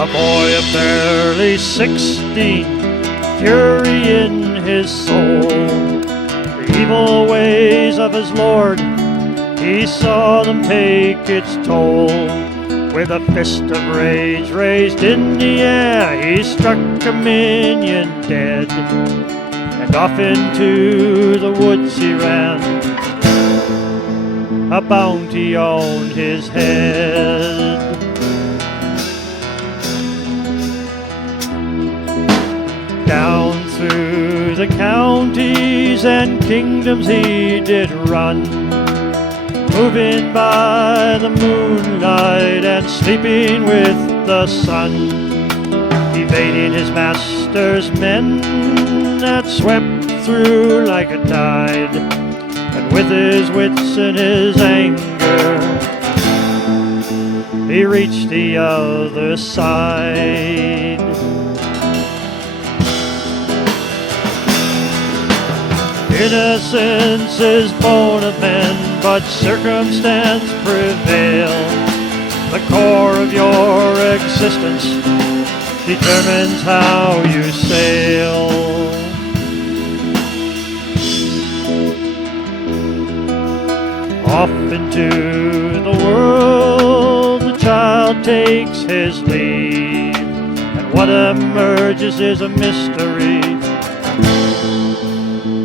A boy of barely 16, fury in his soul. The evil ways of his Lord, he saw them take its toll. With a fist of rage raised in the air, he struck a minion dead, and off into the woods he ran, a bounty on his head. Down through the counties and kingdoms he did run, moving by the moonlight and sleeping with the sun, evading his master's men that swept through like a tide. And with his wits and his anger, he reached the other side. Innocence is born of men, but circumstance prevails. The core of your existence determines how you sail. Off into the world the child takes his leave, and what emerges is a mystery.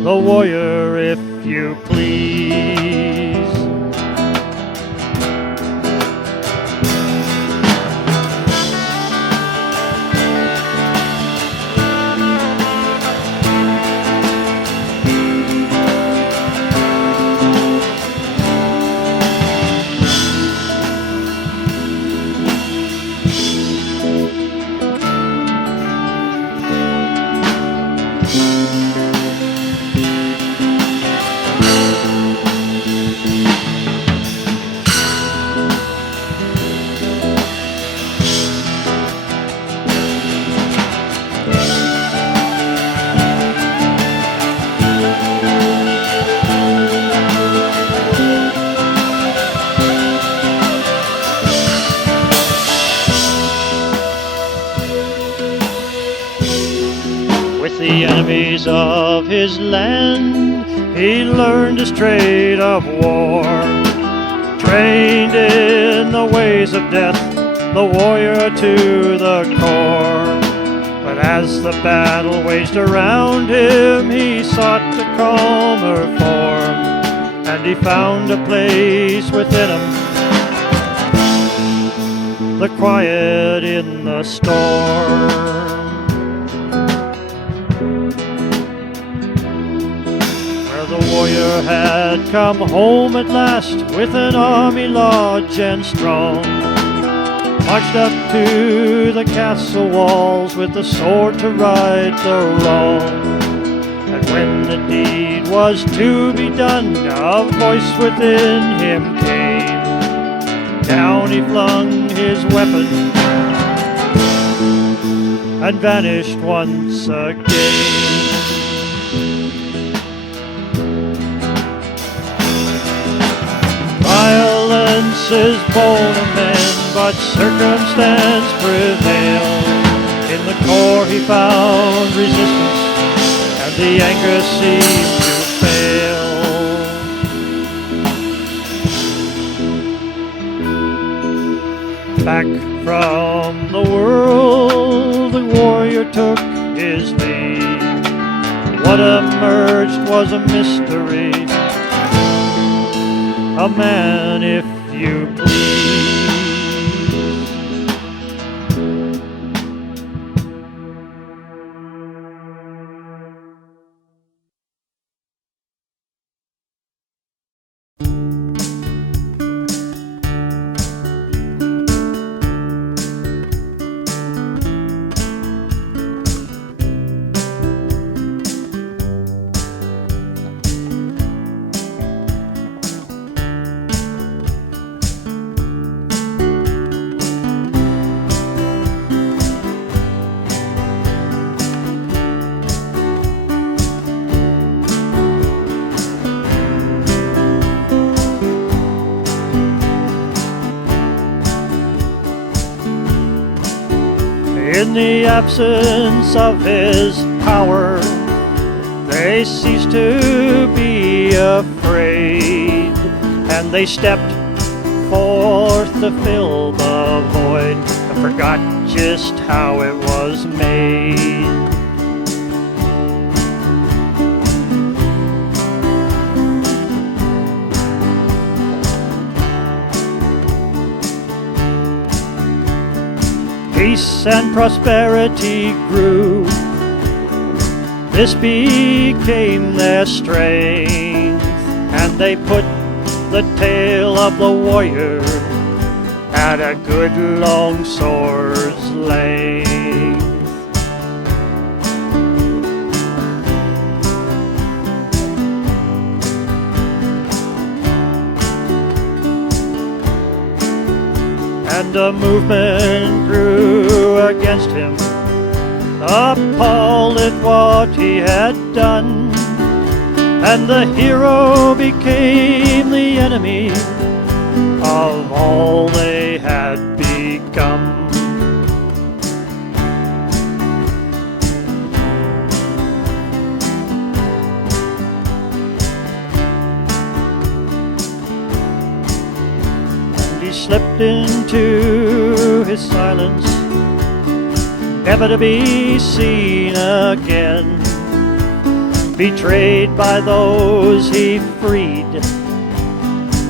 The warrior, if you please. The enemies of his land, he learned his trade of war. Trained in the ways of death, the warrior to the core. But as the battle waged around him, he sought a calmer form, and he found a place within him, the quiet in the storm. The warrior had come home at last with an army large and strong, marched up to the castle walls with the sword to right the wrong. And when the deed was to be done, a voice within him came. Down he flung his weapon and vanished once again. Violence is born of men, but circumstance prevails. In the core he found resistance, and the anger seemed to fail. Back from the world the warrior took his leave. What emerged was a mystery, a man, if you please. In the absence of his power, they ceased to be afraid, and they stepped forth to fill the void and forgot just how it was made. Peace and prosperity grew. This became their strength, and they put the tail of the warrior at a good long sword's length. And a movement grew against him, appalled at what he had done, and the hero became the enemy of all they had become. And he slipped into his silence, never to be seen again, betrayed by those he freed,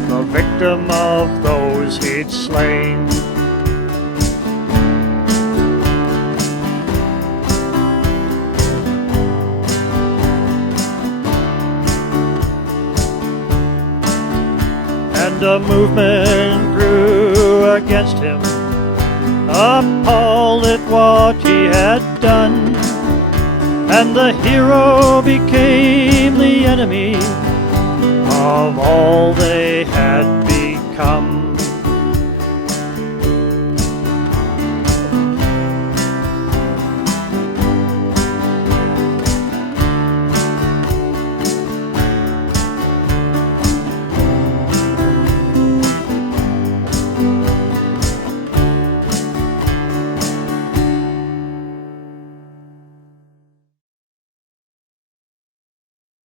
the victim of those he'd slain. And a movement grew against him, appalled at what he had done, and the hero became the enemy of all they had become.